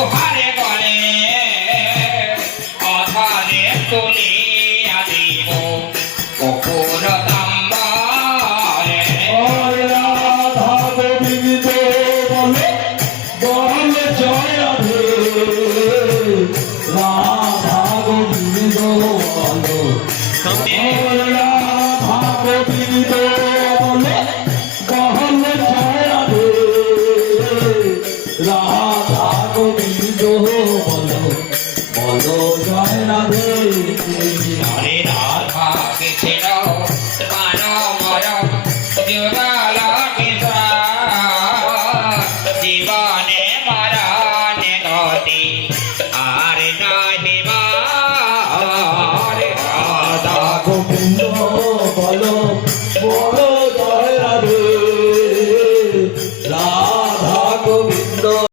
দুহারে গলে অধারে তুলিয়া দিব কপুর তাম্বারে রাধা গোবিন্দ বলে বলে জয় রাধে রাধা গোবিন্দ বলো রাধা গোবিন্দ বলে বলে জয় রাধে রাধা গোবিন্দ বলো বলো জয় রাধে হরে রাধা কে ছেড়া